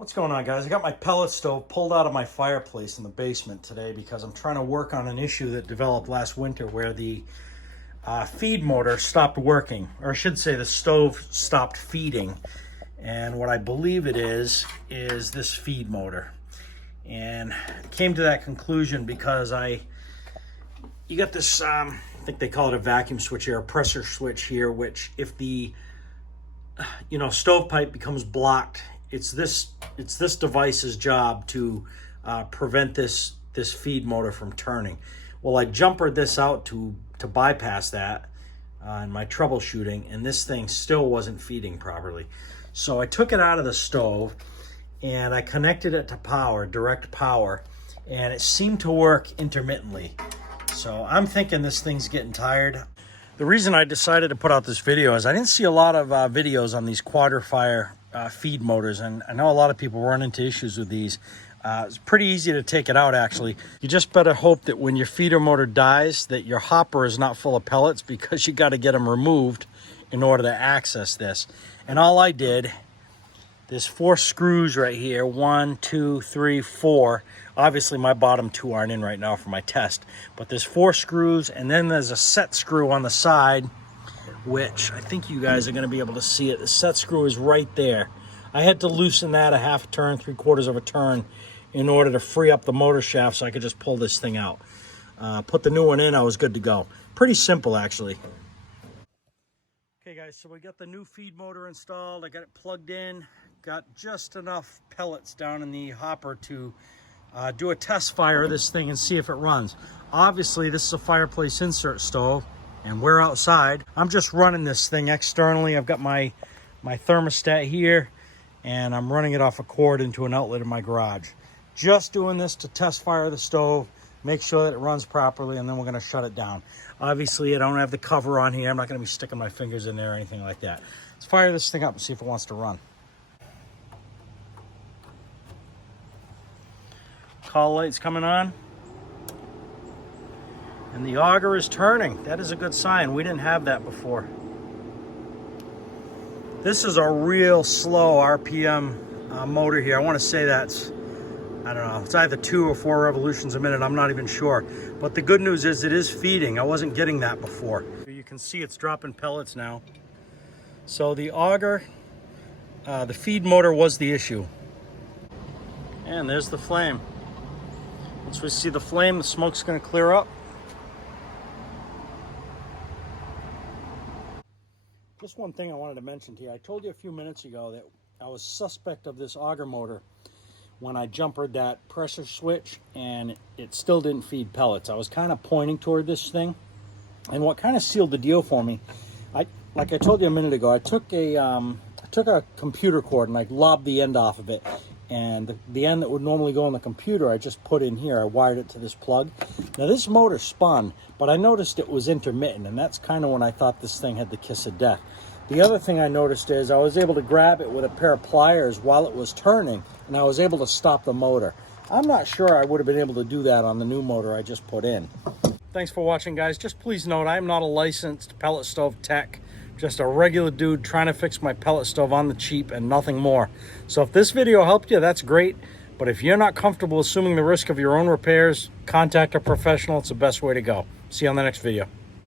What's going on, guys? I got my pellet stove pulled out of my fireplace in the basement today because I'm trying to work on an issue that developed last winter where the feed motor stopped working, or I should say the stove stopped feeding. And what I believe it is this feed motor. And I came to that conclusion because you got this, I think they call it a vacuum switch here, a pressure switch here, which if the stovepipe becomes blocked, it's this device's job to prevent this feed motor from turning. Well, I jumpered this out to bypass that in my troubleshooting, and this thing still wasn't feeding properly. So I took it out of the stove and I connected it to power, direct power, and it seemed to work intermittently. So I'm thinking this thing's getting tired. The reason I decided to put out this video is I didn't see a lot of videos on these Quadra Fire feed motors, and I know a lot of people run into issues with these. It's pretty easy to take it out, actually. You just better hope that when your feeder motor dies that your hopper is not full of pellets, because you got to get them removed in order to access this. And all I did, there's 4 screws right here, 1, 2, 3, 4. Obviously my bottom 2 aren't in right now for my test, but there's 4 screws, and then there's a set screw on the side, which I think you guys are going to be able to see it. The set screw is right there. I had to loosen that a half a turn, 3/4 of a turn in order to free up the motor shaft so I could just pull this thing out. Put the new one in, I was good to go. Pretty simple, actually. Okay guys, so we got the new feed motor installed. I got it plugged in, got just enough pellets down in the hopper to do a test fire of this thing and see if it runs. Obviously this is a fireplace insert stove and we're outside. I'm just running this thing externally. I've got my thermostat here and I'm running it off a cord into an outlet in my garage. Just doing this to test fire the stove, make sure that it runs properly, and then we're gonna shut it down. Obviously I don't have the cover on here. I'm not gonna be sticking my fingers in there or anything like that. Let's fire this thing up and see if it wants to run. Call light's coming on. And the auger is turning. That is a good sign. We didn't have that before. This is a real slow RPM motor here. I want to say that's, I don't know, it's either 2 or 4 revolutions a minute. I'm not even sure. But the good news is it is feeding. I wasn't getting that before. You can see it's dropping pellets now. So the auger, the feed motor was the issue. And there's the flame. Once we see the flame, the smoke's going to clear up. Just one thing I wanted to mention to you. I told you a few minutes ago that I was suspect of this auger motor when I jumpered that pressure switch and it still didn't feed pellets. I was kind of pointing toward this thing, and what kind of sealed the deal for me, like I told you a minute ago, I took a computer cord and I lobbed the end off of it, and the end that would normally go on the computer I just put in here. I wired it to this plug. Now this motor spun, but I noticed it was intermittent, and that's kind of when I thought this thing had the kiss of death. The other thing I noticed is I was able to grab it with a pair of pliers while it was turning, and I was able to stop the motor. I'm not sure I would have been able to do that on the new motor I just put in. Thanks for watching, guys. Just please note, I'm not a licensed pellet stove tech. Just a regular dude trying to fix my pellet stove on the cheap and nothing more. So if this video helped you, that's great. But if you're not comfortable assuming the risk of your own repairs, contact a professional. It's the best way to go. See you on the next video.